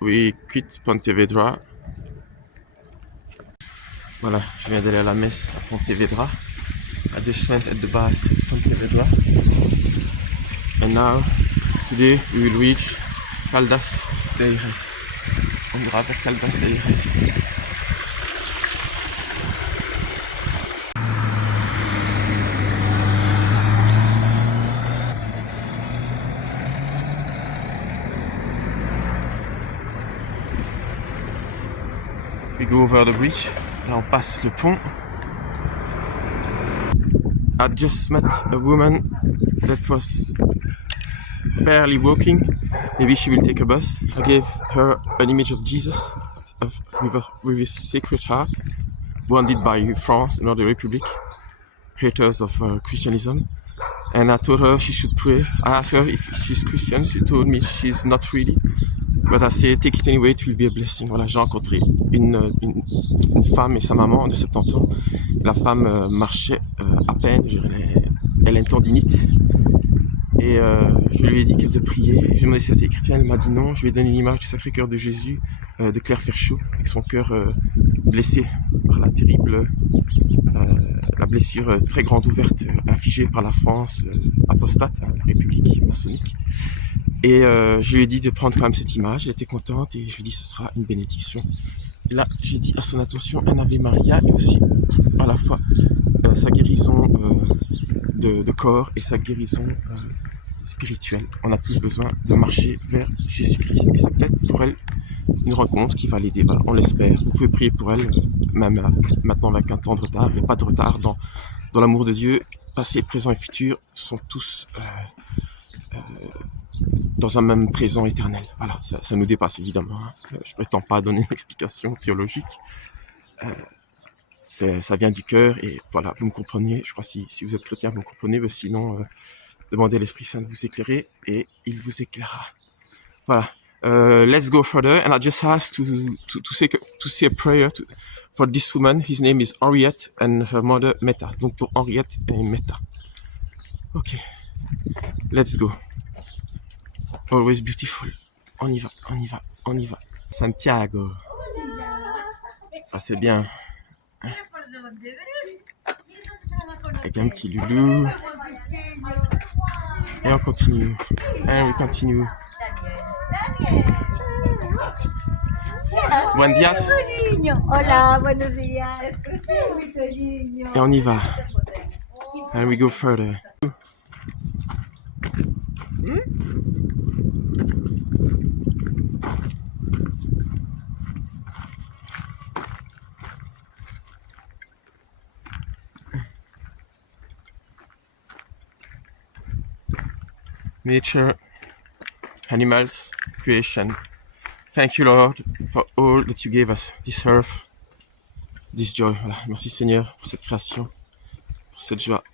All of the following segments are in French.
We quit Pontevedra. Voilà, je viens d'aller à la messe à Pontevedra. I just went at the bus at Pontevedra. And now, today, we will reach Caldas de Heres. On ira vers Caldas de Heres. We go over the bridge. Là, on passe le pont. I just met a woman that was barely walking. Maybe she will take a bus. I gave her an image of Jesus with his sacred heart, wounded by France and the Republic, haters of Christianism. And I told her she should pray. I asked her if she's Christian. She told me she's not really. But I said, take it anyway, it will be a blessing. Voilà, j'ai rencontré une femme et sa maman de 70 ans. La femme marchait à peine, elle a une tendinite. Et je lui ai dit qu'elle devait prier. Je lui ai demandé si elle était chrétienne, elle m'a dit non. Je lui ai donné l'image du Sacré-Cœur de Jésus, de Claire Ferchaud, avec son cœur blessé par la terrible, la blessure très grande ouverte infligée par la France apostate, la République maçonnique. Et je lui ai dit de prendre quand même cette image, elle était contente et je lui ai dit ce sera une bénédiction. Et là, j'ai dit à son attention un Ave Maria et aussi à la fois sa guérison de corps et sa guérison spirituelle. On a tous besoin de marcher vers Jésus-Christ. Et c'est peut-être pour elle une rencontre qui va l'aider. Voilà, on l'espère. Vous pouvez prier pour elle, même maintenant avec un temps de retard. Il n'y a pas de retard dans l'amour de Dieu. Passé, présent et futur sont tous dans un même présent éternel. Voilà, ça nous dépasse évidemment. Je ne prétends pas donner une explication théologique. Ça vient du cœur et voilà, vous me comprenez. Je crois que si vous êtes chrétien, vous me comprenez. Mais sinon, demandez à l'Esprit Saint de vous éclairer et il vous éclairera. Voilà. Let's go further. And I just asked to say a prayer for this woman. His name is Henriette and her mother Meta. Donc pour Henriette et Meta. Ok. Let's go. Always beautiful. On y va, on y va, on y va. Santiago. Ça c'est bien. Avec un petit loulou. Et on continue. And we continue. Buen días. Hola, buenos días. Et on y va. And we go further. Nature, animals, creation. Thank you, Lord, for all that you gave us, this earth, this joy. Voilà. Merci Seigneur pour cette création, pour cette joie,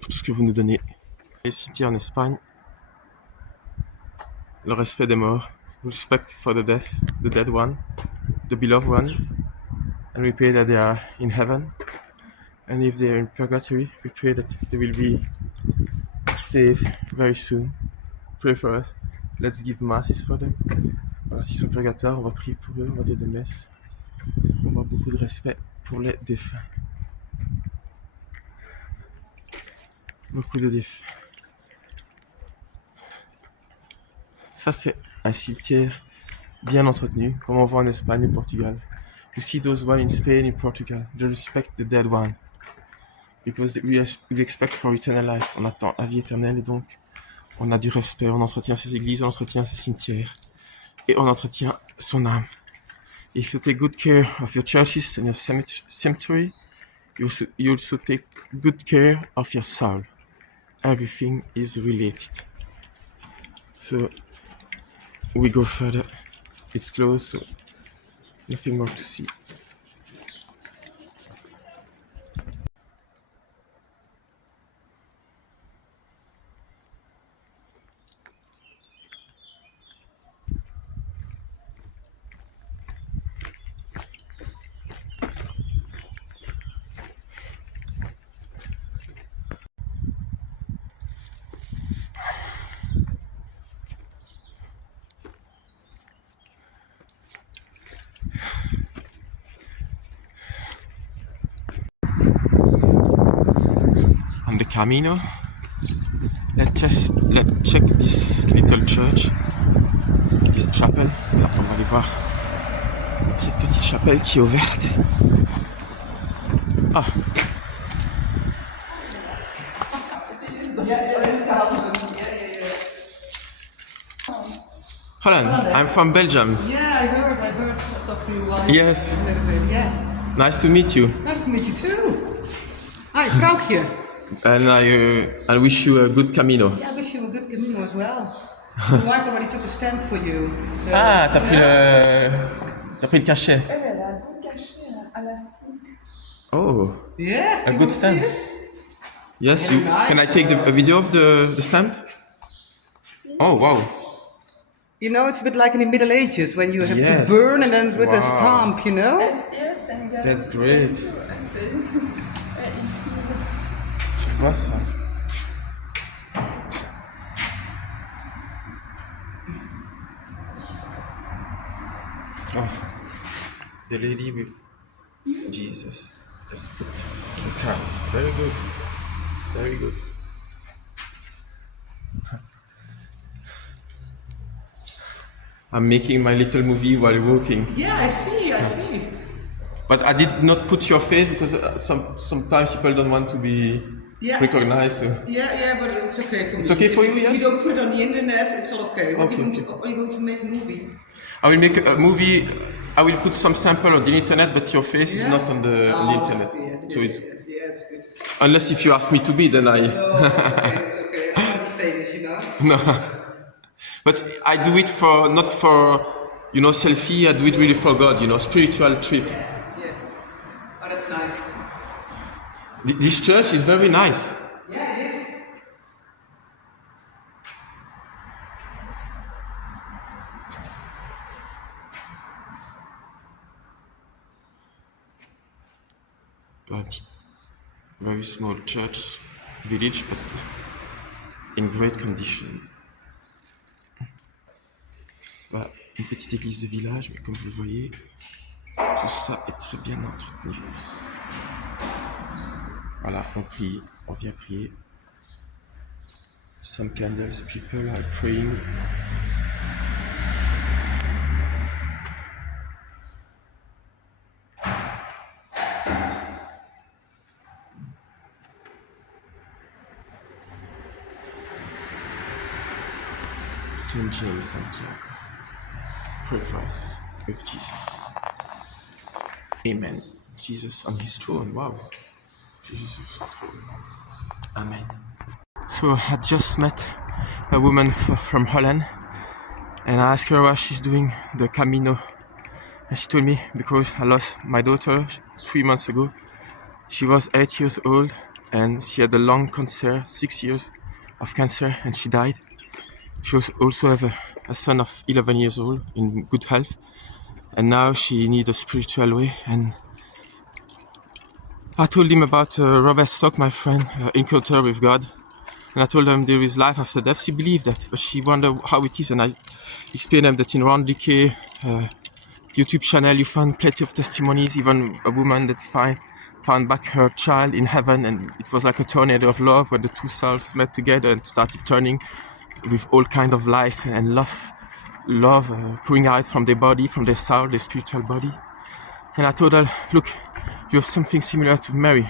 pour tout ce que vous nous donnez. Les cimetières en Espagne, le respect des morts, respect for the dead one, the beloved one, and we pray that they are in heaven. And if they are in purgatory, we pray that they will be saved very soon. Pray for us. Let's give masses for them. Voilà, s'ils sont purgatoires, on va prier pour eux, on va dire des messes. On va avoir beaucoup de respect pour les défunts. Beaucoup de défunts. Ça, c'est un cimetière bien entretenu, comme on voit en Espagne et au Portugal. You see those one in Spain and Portugal. They respect the dead one. Because we expect for eternal life. On attend la vie éternelle et donc on a du respect. On entretient ces églises, on entretient ces cimetières. Et on entretient son âme. If you take good care of your churches and your cemetery, you also take good care of your soul. Everything is related. So we go further. It's closed, so nothing more to see. Camino. Let's check this little church, this chapel. Là, on va aller voir cette petite chapelle qui est ouverte. Ah. Holland, I'm from Belgium. Yeah, I heard. I talked to you while Yes. a little bit. Yeah. Nice to meet you. Nice to meet you too. Hi, Vrouwtje. And I wish you a good Camino. Yeah, I wish you a good Camino as well. Your wife already took the stamp for you. Ah, t'as pris le cachet. Elle a un bon cachet à la cire. Oh, Yeah. a you good want to stamp. see it? Yes, Very you. nice. Can I take a video of the stamp? Oh, wow. You know, it's a bit like in the Middle Ages when you have Yes. to burn and then with a Wow. stamp, you know? Yes, and That's great. ici, Je vois ça. Oh, the lady with Jesus. Let's put the cards. Very good. Very good. I'm making my little movie while walking. Yeah, I see. But I did not put your face because sometimes people don't want to be Yeah. recognized. Yeah, but it's okay for me. It's okay for you, If yes? you don't put it on the internet, it's all okay. Okay, Are you going to make a movie? I will make a movie. I will put some sample on the internet, but your face is Yeah? not on the internet. So it's Yeah, it's good. unless if you ask me to be, then I No, it's okay. I want to be famous, you know? no. But I do it for not for selfie. I do it really for God. Spiritual trip. Yeah. Oh, that's nice. This church is very nice. Yeah, it is. Very small church, village, but in great condition. Voilà, une petite église de village, mais comme vous le voyez, tout ça est très bien entretenu. Voilà, on prie, on vient prier. Some candles, people are praying. Saint James, Santiago, pray for us with Jesus. Amen. Jesus on his throne. Wow. Jesus on throne. Amen. So I just met a woman from Holland, and I asked her why she's doing the Camino. And she told me because I lost my daughter 3 months ago. She was 8 years old and she had a lung cancer, 6 years of cancer, and she died. She also have a son of 11 years old in good health, and now she needs a spiritual way. And I told him about Robert Stock, my friend, encounter with God, and I told him there is life after death. She believed that, but she wondered how it is, and I explained them that in Ron Dickey YouTube channel you find plenty of testimonies, even a woman that found back her child in heaven, and it was like a tornado of love when the two souls met together and started turning with all kind of lies and love pouring out from their body, from their soul, their spiritual body. And I told her, look, you have something similar to Mary.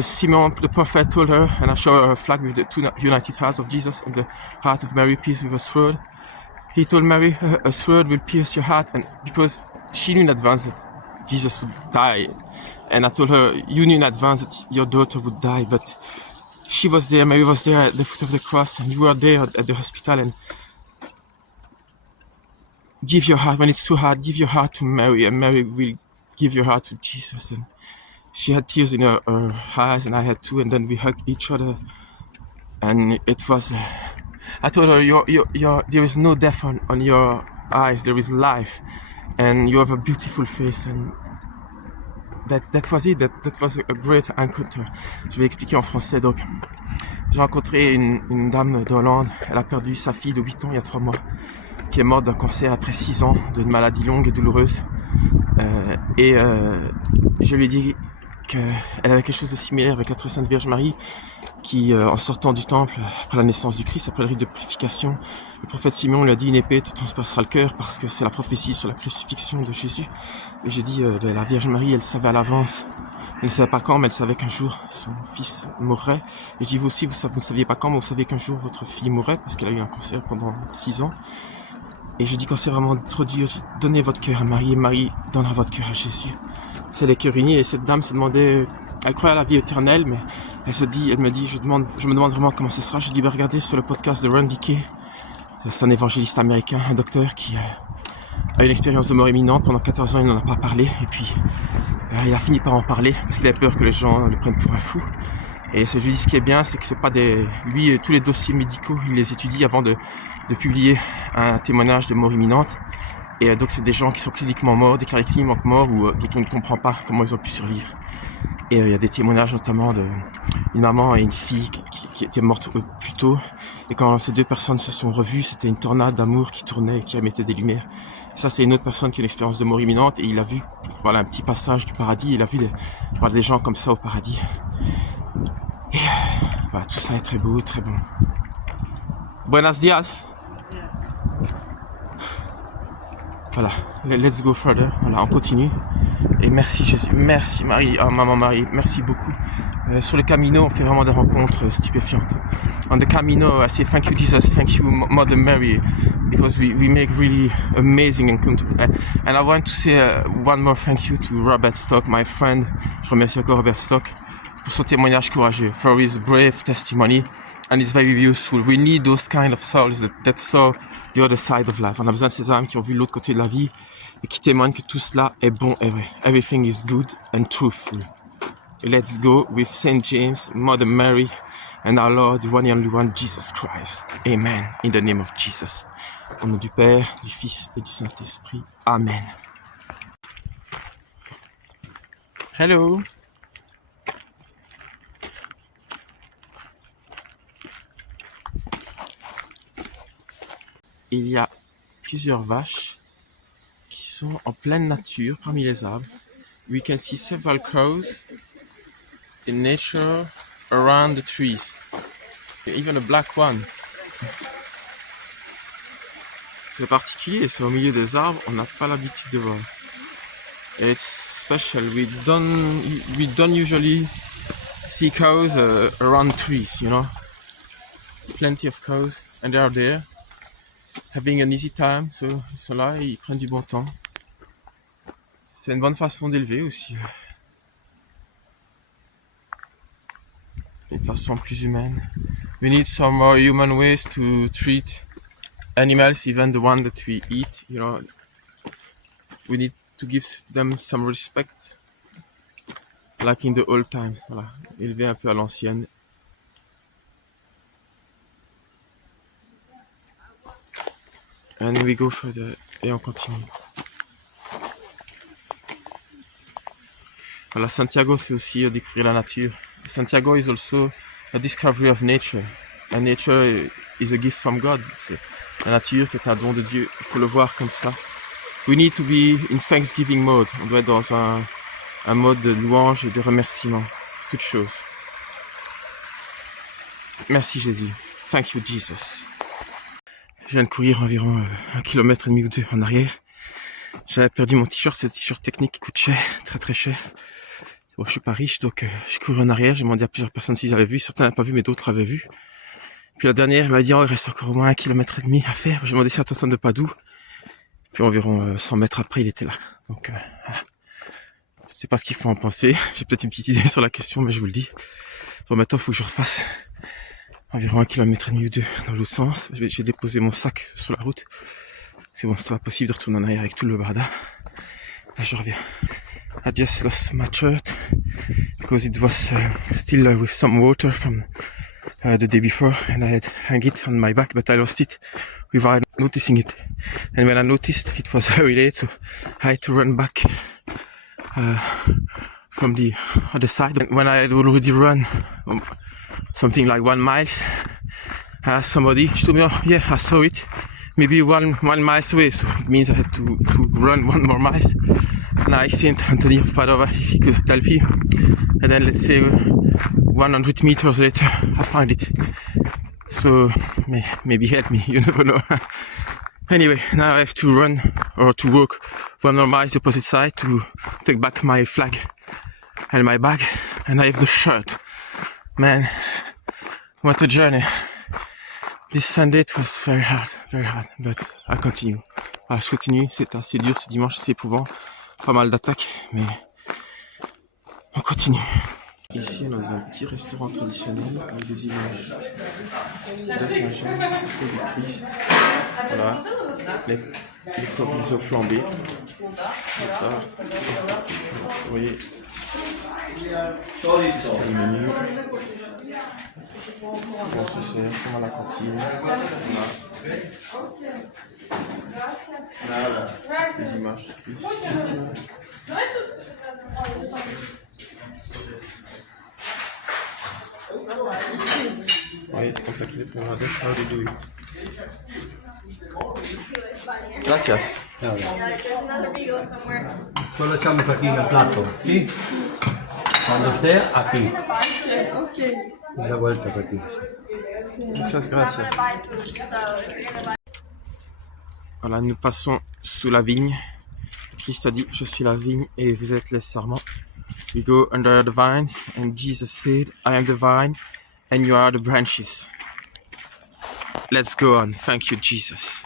Simon the prophet told her, and I showed her a flag with the two united hearts of Jesus and the heart of Mary pierced with a sword. He told Mary, a sword will pierce your heart, and because she knew in advance that Jesus would die. And I told her, you knew in advance that your daughter would die, but she was there, Mary was there at the foot of the cross, and you were there at the hospital. And give your heart, when it's too hard, give your heart to Mary, and Mary will give your heart to Jesus. And she had tears in her eyes, and I had too, and then we hugged each other. And it was, I told her, there is no death on your eyes, there is life, and you have a beautiful face. And that was it, that was a great encounter. Je vais expliquer en français. Donc, j'ai rencontré une dame de Hollande. Elle a perdu sa fille de 8 ans il y a 3 mois, qui est morte d'un cancer après 6 ans d'une maladie longue et douloureuse. Je lui ai dit, elle avait quelque chose de similaire avec la très sainte Vierge Marie qui, en sortant du temple, après la naissance du Christ, après le rite de purification, le prophète Simeon lui a dit: une épée te transpercera le cœur, parce que c'est la prophétie sur la crucifixion de Jésus. Et j'ai dit, la Vierge Marie, elle savait à l'avance. Elle ne savait pas quand, mais elle savait qu'un jour son fils mourrait. Et je dis, vous aussi, vous ne saviez pas quand, mais vous savez qu'un jour votre fille mourrait, parce qu'elle a eu un cancer pendant 6 ans. Et je dis, quand c'est vraiment trop dur, donnez votre cœur à Marie, et Marie donnera votre cœur à Jésus. C'est les cœurs unis, et cette dame se demandait, elle croyait à la vie éternelle, mais elle me dit, je me demande vraiment comment ce sera. Je dis, regardez sur le podcast de Randy Kay, c'est un évangéliste américain, un docteur qui a eu une expérience de mort imminente. Pendant 14 ans, il n'en a pas parlé, et puis il a fini par en parler, parce qu'il avait peur que les gens le prennent pour un fou. Et je lui dis, ce qui est bien, c'est que c'est pas lui, tous les dossiers médicaux, il les étudie avant de publier un témoignage de mort imminente. Et donc c'est des gens qui sont cliniquement morts, déclarés cliniquement morts, ou dont on ne comprend pas comment ils ont pu survivre. Et il y a des témoignages notamment d'une maman et une fille qui étaient mortes plus tôt. Et quand ces deux personnes se sont revues, c'était une tornade d'amour qui tournait et qui émettait des lumières. Et ça, c'est une autre personne qui a une expérience de mort imminente, et il a vu, voilà, un petit passage du paradis. Il a vu des gens comme ça au paradis. Et voilà, tout ça est très beau, très bon. Buenos dias. Voilà, let's go further. Voilà, on continue. Et merci Jésus, merci Marie, Maman Marie, merci beaucoup. Sur le Camino, on fait vraiment des rencontres stupéfiantes. On the Camino, I say thank you Jesus, thank you Mother Mary, because we make really amazing encounters. And I want to say one more thank you to Robert Stock, my friend. Je remercie encore Robert Stock pour son témoignage courageux, for his brave testimony. And it's very useful. We need those kind of souls that saw the other side of life. On a besoin de ces âmes qui ont vu l'autre côté de la vie et qui témoignent que tout cela est bon et vrai. Everything is good and truthful. Let's go with Saint James, Mother Mary, and our Lord, the one and only one, Jesus Christ. Amen. In the name of Jesus. Au nom du Père, du Fils et du Saint-Esprit. Amen. Hello. Il y a plusieurs vaches qui sont en pleine nature parmi les arbres. We can see several cows in nature around the trees. Even a black one. C'est particulier, c'est au milieu des arbres, on n'a pas l'habitude de voir. It's special. We don't usually see cows around trees, you know. Plenty of cows, and they are there. Having an easy time, so ils sont là et ils prennent du bon temps. C'est une bonne façon d'élever aussi. Une façon plus humaine. We need some more human ways to treat animals, even the one that we eat, you know. We need to give them some respect, like in the old times. Voilà, élever un peu à l'ancienne. And we go further, et on continue. Voilà, Santiago, c'est aussi découvrir la nature. Santiago is also a discovery of nature. And nature is a gift from God. C'est la nature qui est un don de Dieu. Il faut le voir comme ça. We need to be in thanksgiving mode. On doit être dans un mode de louange et de remerciement. Toutes choses. Merci Jésus. Thank you Jesus. Je viens de courir environ 1,5 km ou 2 en arrière. J'avais perdu mon t-shirt, c'est un t-shirt technique qui coûte cher, très très cher. Bon, je suis pas riche, donc je cours en arrière, j'ai demandé à plusieurs personnes s'ils avaient vu, certains n'avaient pas vu, mais d'autres avaient vu. Puis la dernière, elle m'a dit, oh, il reste encore au moins 1,5 km à faire. J'ai demandé si attention de Padoue. Puis environ 100 mètres après, il était là. Donc, voilà. Je sais pas ce qu'il faut en penser. J'ai peut-être une petite idée sur la question, mais je vous le dis. Bon, maintenant, il faut que je refasse environ 1,5 km ou 2 dans l'autre sens. J'ai déposé mon sac sur la route. C'est bon, c'est pas possible de retourner en arrière avec tout le bardin. Là, je reviens. I just lost my shirt because it was still with some water from the day before, and I had hung it on my back, but I lost it without noticing it. And when I noticed, it was very late, so I had to run back from the other side. And when I had already run something like 1 mile, somebody told me, oh yeah, I saw it. Maybe one mile away, so it means I had to run 1 more mile. like Saint Anthony of Padua, if he could help you. And then let's say 100 meters later, I find it. So maybe help me, you never know. Anyway, now I have to run or to walk 100 miles the opposite side to take back my flag and my bag. And I have the shirt. Man, what a journey. This Sunday it was very hard, but I continue. Alors, je continue, c'est assez dur ce dimanche, c'est éprouvant. Pas mal d'attaques, mais on continue. Ici, on est dans un petit restaurant traditionnel avec des images de Saint-Jean, du Christ. Voilà, les chorizo flambés. D'accord. Vous voyez les menus. On se sert comme à la cantine. Voilà. Les images. Oui, c'est comme ça qu'il est pour regarder how they do it. Gracias. Solo echamos aquí en el plato, ¿sí? Cuando esté aquí. Y la vuelta aquí. Muchas gracias. Voilà, nous passons sous la vigne. Christ a dit, je suis la vigne et vous êtes les sarments. We go under the vines and Jesus said, I am the vine and you are the branches. Let's go on. Thank you, Jesus.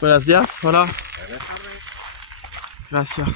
Buenos días, hola. Gracias.